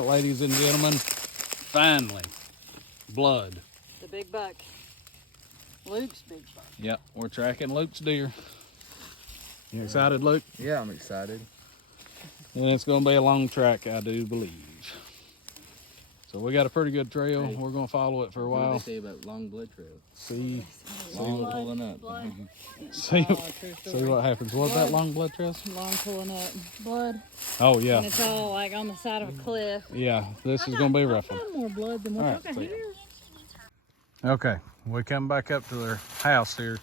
right, ladies and gentlemen. Finally, blood. The big buck. Luke's big buck. Yep, we're tracking Luke's deer. You excited, Luke? Yeah, I'm excited. And it's going to be a long track, I do believe. So we got a pretty good trail. Hey, we're going to follow it for a while. What do they say about long blood trail? See Pulling up. see what happens. What's that long blood trail? Long pulling up. Blood. Oh, yeah. And it's all like on the side of a cliff. Yeah, this is going to be a rough I one. got more blood than what All right, I got here. Okay, we come back up to their house here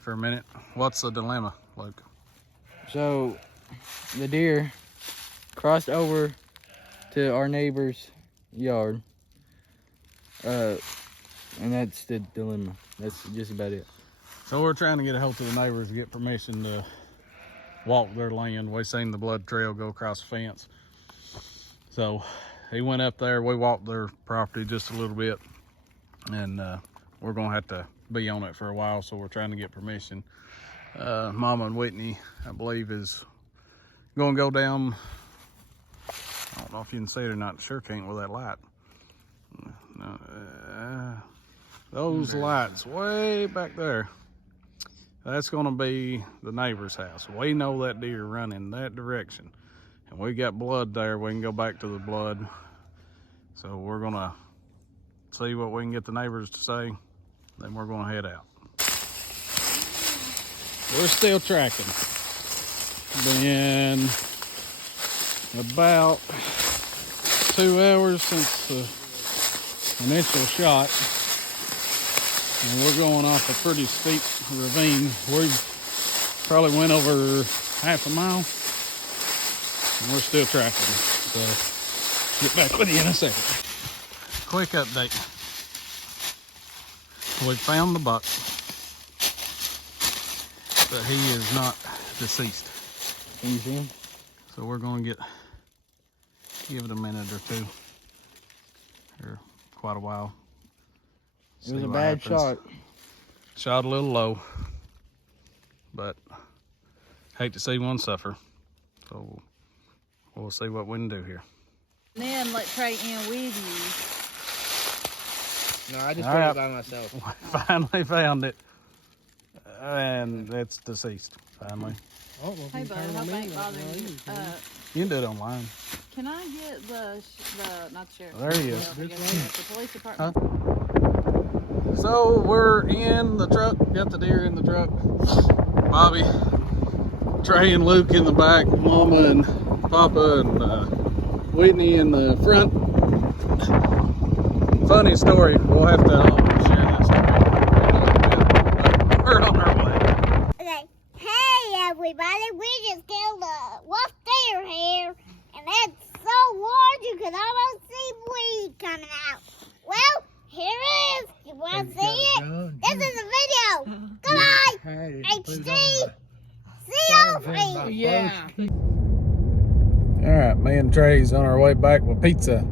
for a minute. What's the dilemma, Luke? So, the deer crossed over to our neighbor's yard. And that's the dilemma. That's just about it. So we're trying to get a hold of the neighbors to get permission to walk their land. We seen the blood trail go across the fence. So he went up there. We walked their property just a little bit. And we're going to have to be on it for a while. So we're trying to get permission. Mama and Whitney, I believe, is going to go down. I don't know if you can see it or not. Sure can't with that light. Those lights way back there, that's going to be the neighbor's house. We know that deer running that direction, and we got blood there. We can go back to the blood. So we're going to see what we can get the neighbors to say, then we're going to head out. We're still tracking. Been about 2 hours since the initial shot, and we're going off a pretty steep ravine. We probably went over half a mile, and we're still tracking. So get back with you in a second. Quick update. We found the buck, but he is not deceased. Can you see him? So we're going to give it a minute or two, or quite a while. It was a bad shot. Shot a little low, but hate to see one suffer. So we'll see what we can do here. And then let Trey in with No, I just All put right. it by myself. We finally found it, and it's deceased, finally. you. Hey, bud, I hope I ain't bothering you. You can do it online. Can I get the not the sheriff? There he is. The police department. So we're in the truck, got the deer in the truck. Bobby, Trey and Luke in the back, Mama and Papa and Whitney in the front. Funny story, we'll have to share that story. We're on our way. Okay, hey everybody, we just killed a wolf deer here, and it's so large you can almost see bleed coming out. Well, here it is. You want to see it? This is a video. Goodbye. HD. CO3. Yeah. All right, me and Trey's on our way back with pizza.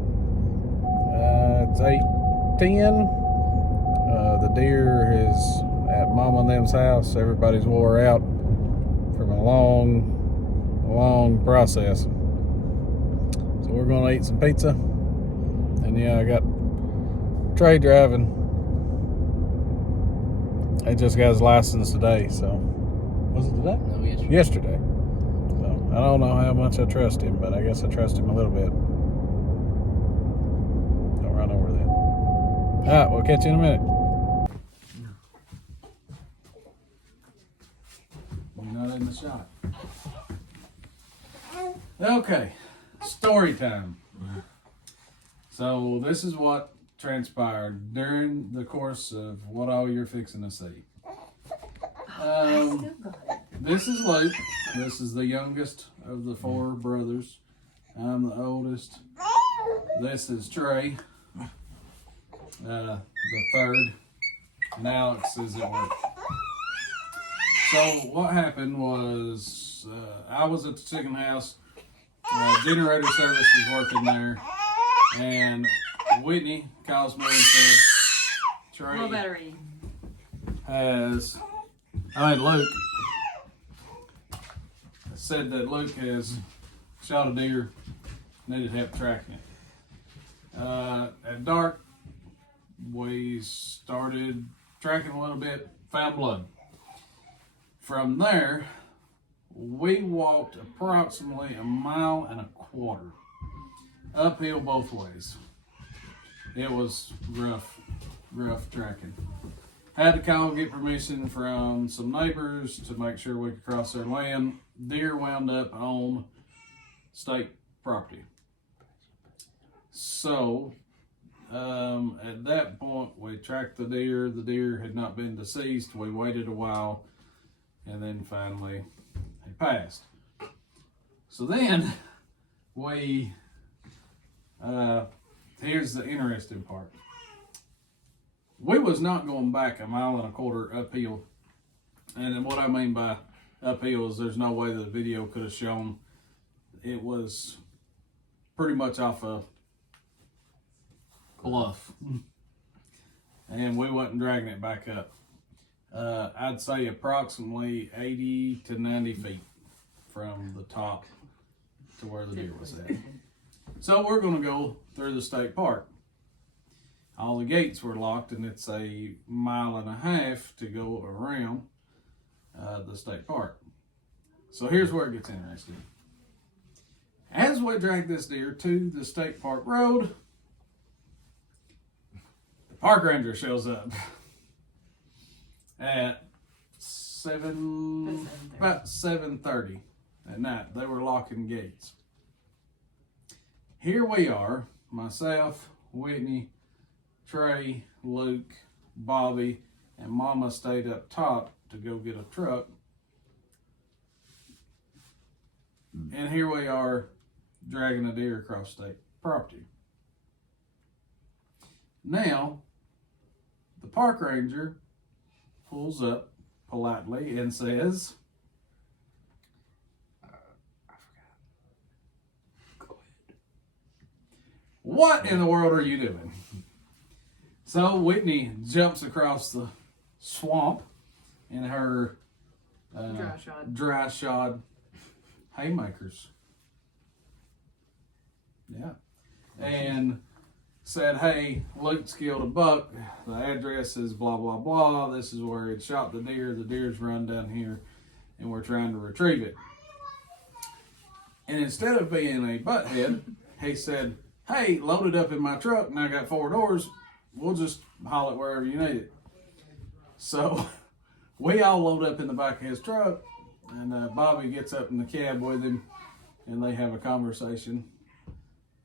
It's 8:10. The deer is at Mama and them's house. Everybody's wore out from a long process. So we're gonna eat some pizza. And yeah, I got Trey driving. He just got his license today, so. Was it today? No, Yesterday. So I don't know how much I trust him, but I guess I trust him a little bit. Don't run over there. All right, we'll catch you in a minute. You're not in the shot. Okay, story time. So this is what transpired during the course of what all you're fixing to see. This is Luke. This is the youngest of the 4 brothers. I'm the oldest. This is Trey, the 3rd. And Alex is at work. So what happened was I was at the chicken house. Generator service was working there. And Whitney calls me and said, Trey Luke said that Luke has shot a deer, needed help tracking it. At dark, we started tracking a little bit, found blood. From there, we walked approximately 1.25 miles, uphill both ways. It was rough tracking. Had to call and get permission from some neighbors to make sure we could cross their land. Deer wound up on state property. So, at that point, we tracked the deer. The deer had not been deceased. We waited a while, and then finally, he passed. So then, here's the interesting part. We was not going back 1.25 miles uphill. And then what I mean by uphill is there's no way the video could have shown. It was pretty much off a bluff. And we wasn't dragging it back up. I'd say approximately 80 to 90 feet from the top to where the deer was at. So we're going to go through the state park. All the gates were locked, and it's 1.5 miles to go around the state park. So here's where it gets interesting. As we drag this deer to the state park road, the park ranger shows up at about 7:30 at night. They were locking gates. Here we are, myself, Whitney, Trey, Luke, Bobby, and Mama stayed up top to go get a truck. And here we are dragging a deer across state property. Now, the park ranger pulls up politely and says, "What in the world are you doing?" So Whitney jumps across the swamp in her dry shod haymakers. Yeah. And said, "Hey, Luke's killed a buck. The address is blah, blah, blah. This is where it shot the deer. The deer's run down here, and we're trying to retrieve it." And instead of being a butthead, he said, "Hey, load it up in my truck, and I got 4 doors. We'll just haul it wherever you need it." So we all load up in the back of his truck, and Bobby gets up in the cab with him, and they have a conversation.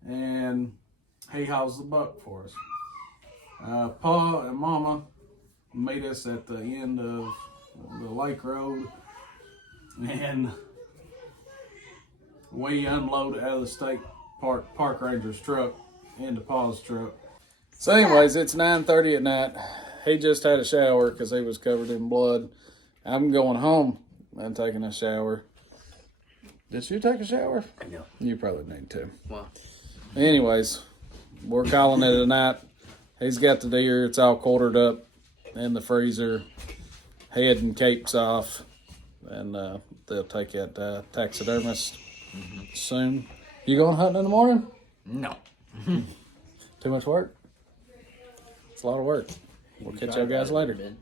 And he hauls the buck for us. Pa and Mama meet us at the end of the lake road, and we unload out of the state park ranger's truck into Pa's truck. So anyways, it's 9:30 at night. He just had a shower because he was covered in blood. I'm going home and taking a shower. Did you take a shower? No. You probably need to. Wow. Anyways, we're calling it a night. He's got the deer. It's all quartered up in the freezer. Head and capes off. And they'll take it taxidermist soon. You going hunting in the morning? No. Too much work? It's a lot of work. We'll catch y'all guys later.